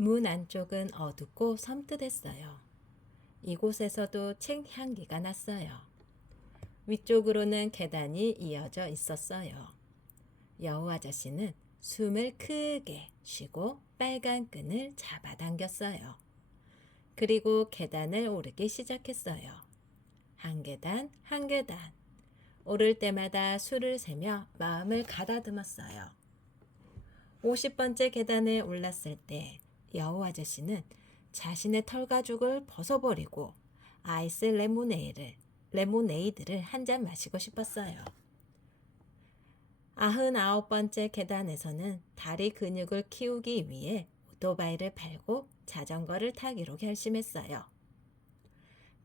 문 안쪽은 어둡고 섬뜩했어요. 이곳에서도 책 향기가 났어요. 위쪽으로는 계단이 이어져 있었어요. 여우 아저씨는 숨을 크게 쉬고 빨간 끈을 잡아당겼어요. 그리고 계단을 오르기 시작했어요. 한 계단, 한 계단. 오를 때마다 수를 세며 마음을 가다듬었어요. 50번째 계단에 올랐을 때 여우 아저씨는 자신의 털가죽을 벗어버리고 아이스 레모네이드를 한 잔 마시고 싶었어요. 99번째 계단에서는 다리 근육을 키우기 위해 오토바이를 팔고 자전거를 타기로 결심했어요.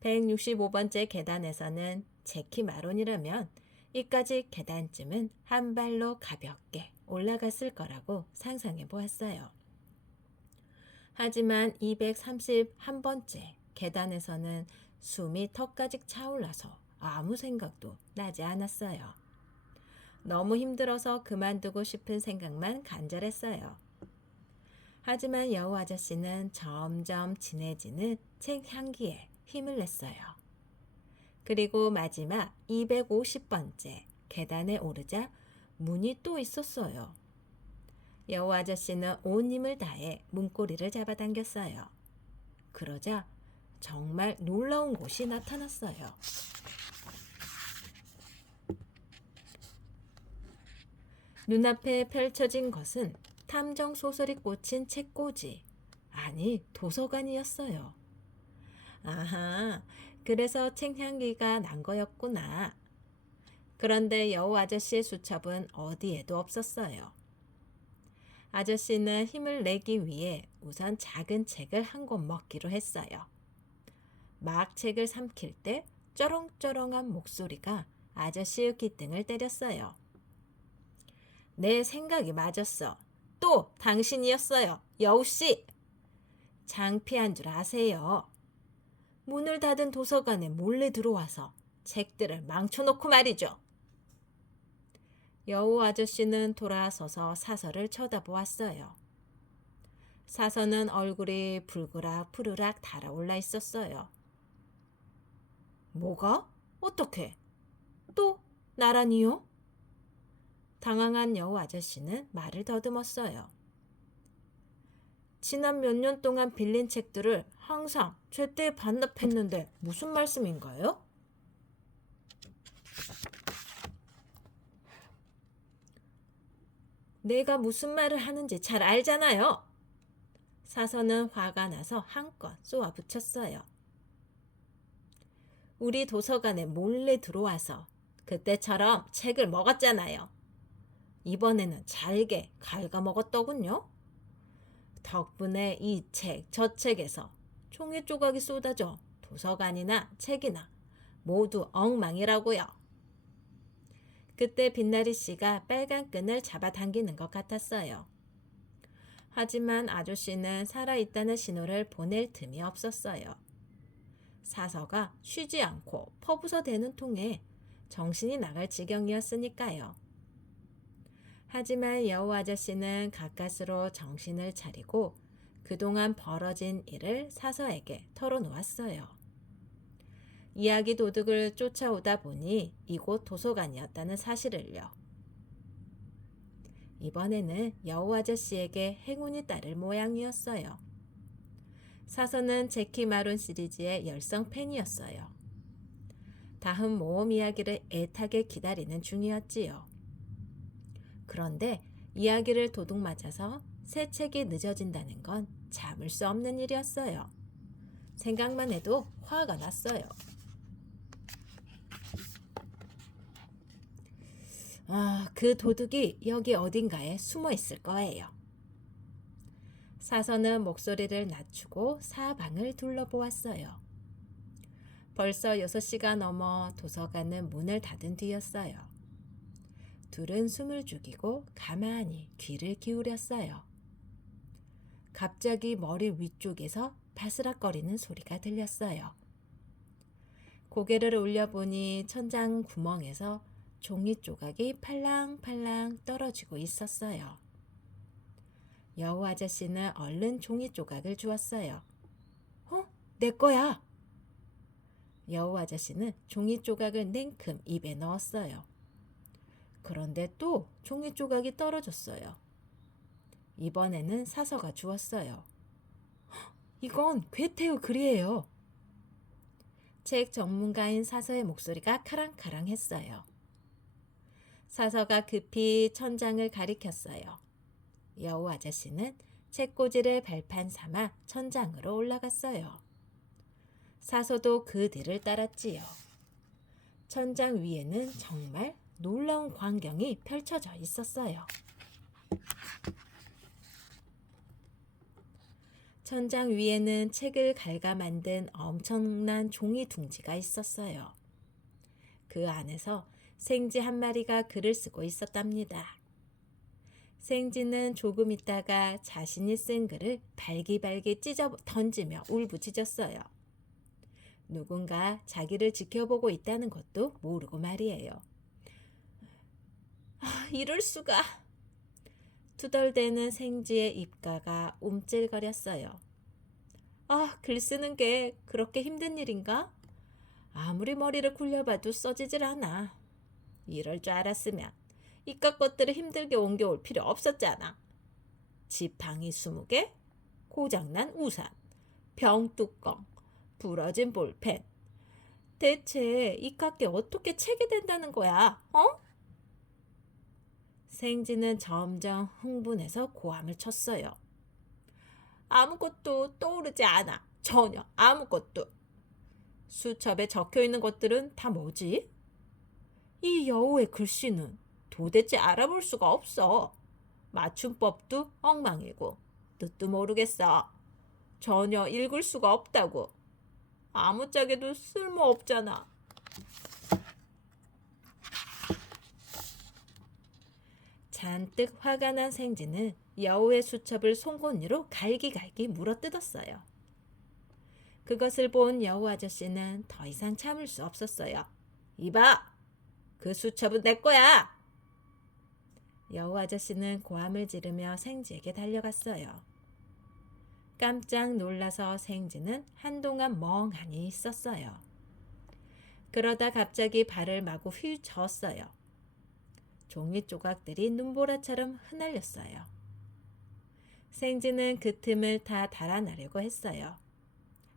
165번째 계단에서는 제키 마론이라면 이까지 계단쯤은 한 발로 가볍게 올라갔을 거라고 상상해 보았어요. 하지만 231번째 계단에서는 숨이 턱까지 차올라서 아무 생각도 나지 않았어요. 너무 힘들어서 그만두고 싶은 생각만 간절했어요. 하지만 여우 아저씨는 점점 진해지는 책 향기에 힘을 냈어요. 그리고 마지막 250번째 계단에 오르자 문이 또 있었어요. 여우 아저씨는 온 힘을 다해 문고리를 잡아당겼어요. 그러자 정말 놀라운 곳이 나타났어요. 눈앞에 펼쳐진 것은 탐정 소설이 꽂힌 책꽂이, 아니 도서관이었어요. 아하, 그래서 책향기가 난 거였구나. 그런데 여우 아저씨의 수첩은 어디에도 없었어요. 아저씨는 힘을 내기 위해 우선 작은 책을 한 권 먹기로 했어요. 막 책을 삼킬 때 쩌렁쩌렁한 목소리가 아저씨의 귓등을 때렸어요. 내 생각이 맞았어. 또 당신이었어요. 여우씨. 창피한 줄 아세요. 문을 닫은 도서관에 몰래 들어와서 책들을 망쳐놓고 말이죠. 여우 아저씨는 돌아서서 사서를 쳐다보았어요. 사서는 얼굴이 불그락 푸르락 달아올라 있었어요. 뭐가? 어떻게? 또 나란히요? 당황한 여우 아저씨는 말을 더듬었어요. 지난 몇 년 동안 빌린 책들을 항상 제때에 반납했는데 무슨 말씀인가요? 내가 무슨 말을 하는지 잘 알잖아요. 사서는 화가 나서 한껏 쏘아붙였어요. 우리 도서관에 몰래 들어와서 그때처럼 책을 먹었잖아요. 이번에는 잘게 갉아먹었더군요. 덕분에 이 책, 저 책에서 종이 조각이 쏟아져 도서관이나 책이나 모두 엉망이라고요. 그때 빛나리 씨가 빨간 끈을 잡아당기는 것 같았어요. 하지만 아저씨는 살아있다는 신호를 보낼 틈이 없었어요. 사서가 쉬지 않고 퍼부서대는 통에 정신이 나갈 지경이었으니까요. 하지만 여우 아저씨는 가까스로 정신을 차리고 그동안 벌어진 일을 사서에게 털어놓았어요. 이야기 도둑을 쫓아오다 보니 이곳 도서관이었다는 사실을요. 이번에는 여우 아저씨에게 행운이 따를 모양이었어요. 사서는 제키 마론 시리즈의 열성 팬이었어요. 다음 모험 이야기를 애타게 기다리는 중이었지요. 그런데 이야기를 도둑맞아서 새 책이 늦어진다는 건 참을 수 없는 일이었어요. 생각만 해도 화가 났어요. 그 도둑이 여기 어딘가에 숨어 있을 거예요. 사서는 목소리를 낮추고 사방을 둘러보았어요. 벌써 6시가 넘어 도서관은 문을 닫은 뒤였어요. 둘은 숨을 죽이고 가만히 귀를 기울였어요. 갑자기 머리 위쪽에서 바스락거리는 소리가 들렸어요. 고개를 올려보니 천장 구멍에서 종이 조각이 팔랑팔랑 떨어지고 있었어요. 여우 아저씨는 얼른 종이 조각을 주었어요. 내 거야! 여우 아저씨는 종이 조각을 냉큼 입에 넣었어요. 그런데 또 종이 조각이 떨어졌어요. 이번에는 사서가 주었어요. 이건 괴테의 글이에요. 책 전문가인 사서의 목소리가 카랑카랑했어요. 사서가 급히 천장을 가리켰어요. 여우 아저씨는 책꽂이를 발판 삼아 천장으로 올라갔어요. 사서도 그 뒤를 따랐지요. 천장 위에는 정말 놀라운 광경이 펼쳐져 있었어요. 천장 위에는 책을 갉아 만든 엄청난 종이 둥지가 있었어요. 그 안에서 생쥐 한 마리가 글을 쓰고 있었답니다. 생쥐는 조금 있다가 자신이 쓴 글을 발기발기 찢어 던지며 울부짖었어요. 누군가 자기를 지켜보고 있다는 것도 모르고 말이에요. 이럴 수가. 투덜대는 생쥐의 입가가 움찔거렸어요. 글 쓰는 게 그렇게 힘든 일인가? 아무리 머리를 굴려봐도 써지질 않아. 이럴 줄 알았으면 이깟 것들을 힘들게 옮겨올 필요 없었잖아. 지팡이 20개, 고장난 우산, 병뚜껑, 부러진 볼펜. 대체 이깟 게 어떻게 책이 된다는 거야? 생쥐는 점점 흥분해서 고함을 쳤어요. 아무것도 떠오르지 않아. 전혀 아무것도. 수첩에 적혀있는 것들은 다 뭐지? 이 여우의 글씨는 도대체 알아볼 수가 없어. 맞춤법도 엉망이고 뜻도 모르겠어. 전혀 읽을 수가 없다고. 아무짝에도 쓸모없잖아. 잔뜩 화가 난 생쥐는 여우의 수첩을 송곳니로 갈기갈기 물어뜯었어요. 그것을 본 여우 아저씨는 더 이상 참을 수 없었어요. 이봐! 그 수첩은 내 거야! 여우 아저씨는 고함을 지르며 생쥐에게 달려갔어요. 깜짝 놀라서 생쥐는 한동안 멍하니 있었어요. 그러다 갑자기 발을 마구 휘저었어요. 종이 조각들이 눈보라처럼 흩날렸어요. 생쥐는 그 틈을 다 달아나려고 했어요.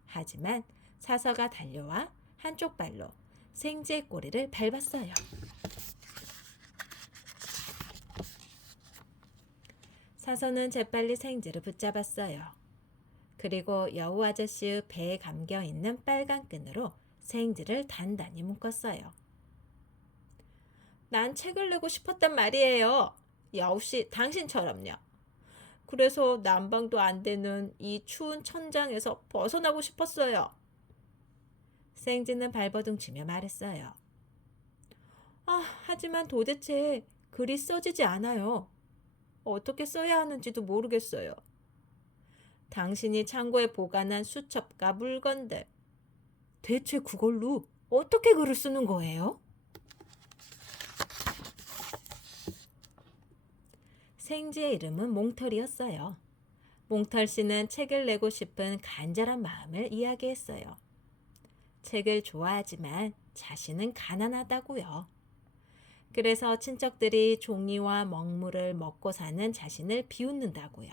하지만 사서가 달려와 한쪽 발로 생쥐의 꼬리를 밟았어요. 사서는 재빨리 생쥐를 붙잡았어요. 그리고 여우 아저씨의 배에 감겨있는 빨간 끈으로 생쥐를 단단히 묶었어요. 난 책을 내고 싶었단 말이에요. 여우씨, 당신처럼요. 그래서 난방도 안 되는 이 추운 천장에서 벗어나고 싶었어요. 생쥐는 발버둥치며 말했어요. 하지만 도대체 글이 써지지 않아요. 어떻게 써야 하는지도 모르겠어요. 당신이 창고에 보관한 수첩과 물건들. 대체 그걸로 어떻게 글을 쓰는 거예요? 생쥐의 이름은 몽털이었어요. 몽털 씨는 책을 내고 싶은 간절한 마음을 이야기했어요. 책을 좋아하지만 자신은 가난하다고요. 그래서 친척들이 종이와 먹물을 먹고 사는 자신을 비웃는다고요.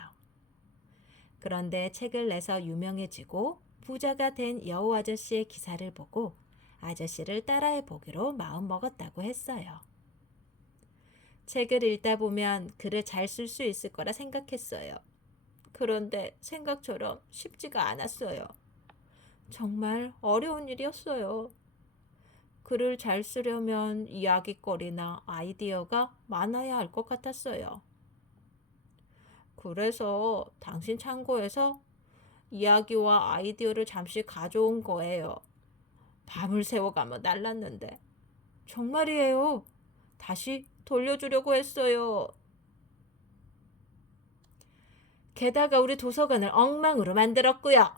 그런데 책을 내서 유명해지고 부자가 된 여우 아저씨의 기사를 보고 아저씨를 따라해 보기로 마음먹었다고 했어요. 책을 읽다 보면 글을 잘 쓸 수 있을 거라 생각했어요. 그런데 생각처럼 쉽지가 않았어요. 정말 어려운 일이었어요. 글을 잘 쓰려면 이야깃거리나 아이디어가 많아야 할 것 같았어요. 그래서 당신 창고에서 이야기와 아이디어를 잠시 가져온 거예요. 밤을 새워가며 날랐는데. 정말이에요. 다시 돌려주려고 했어요. 게다가 우리 도서관을 엉망으로 만들었고요.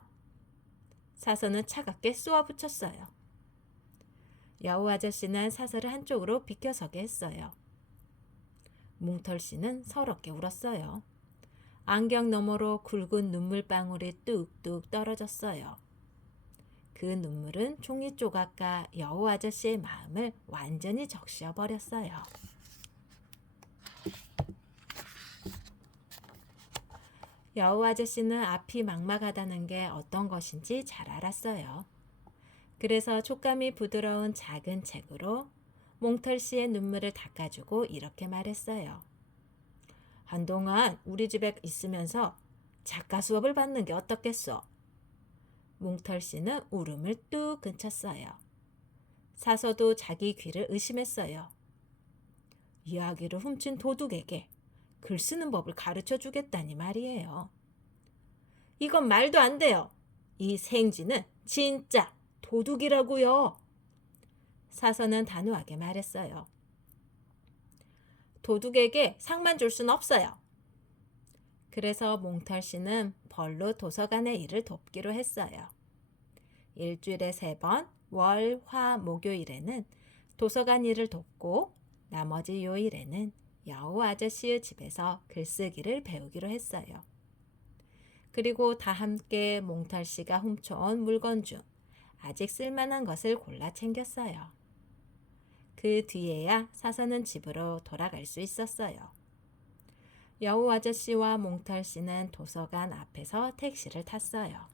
사서는 차갑게 쏘아붙였어요. 여우 아저씨는 사서를 한쪽으로 비켜서게 했어요. 뭉털씨는 서럽게 울었어요. 안경 너머로 굵은 눈물방울이 뚝뚝 떨어졌어요. 그 눈물은 종이 조각과 여우 아저씨의 마음을 완전히 적셔버렸어요. 여우 아저씨는 앞이 막막하다는 게 어떤 것인지 잘 알았어요. 그래서 촉감이 부드러운 작은 책으로 몽털 씨의 눈물을 닦아주고 이렇게 말했어요. 한동안 우리 집에 있으면서 작가 수업을 받는 게 어떻겠어? 몽털 씨는 울음을 뚝 끊쳤어요. 사서도 자기 귀를 의심했어요. 이야기를 훔친 도둑에게 글 쓰는 법을 가르쳐 주겠다니 말이에요. 이건 말도 안 돼요. 이 생쥐는 진짜 도둑이라고요. 사서는 단호하게 말했어요. 도둑에게 상만 줄 순 없어요. 그래서 몽털 씨는 벌로 도서관의 일을 돕기로 했어요. 일주일에 3번 월, 화, 목요일에는 도서관 일을 돕고 나머지 요일에는 여우 아저씨의 집에서 글쓰기를 배우기로 했어요. 그리고 다 함께 몽털 씨가 훔쳐온 물건 중 아직 쓸만한 것을 골라 챙겼어요. 그 뒤에야 사서는 집으로 돌아갈 수 있었어요. 여우 아저씨와 몽털 씨는 도서관 앞에서 택시를 탔어요.